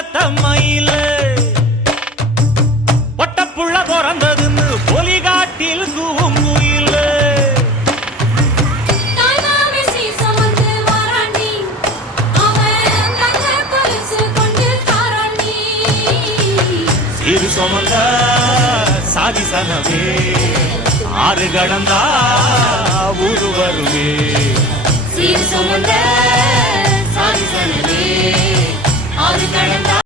பெத்த மயில ஒட்டப்புள்ள பிறந்ததுன்னு பொலிகாட்டில் கூவும் குயில சீரு சுமந்த சாதி சனமே ஆறு கடந்தா ஊரு வருவே சீர் சுமந்த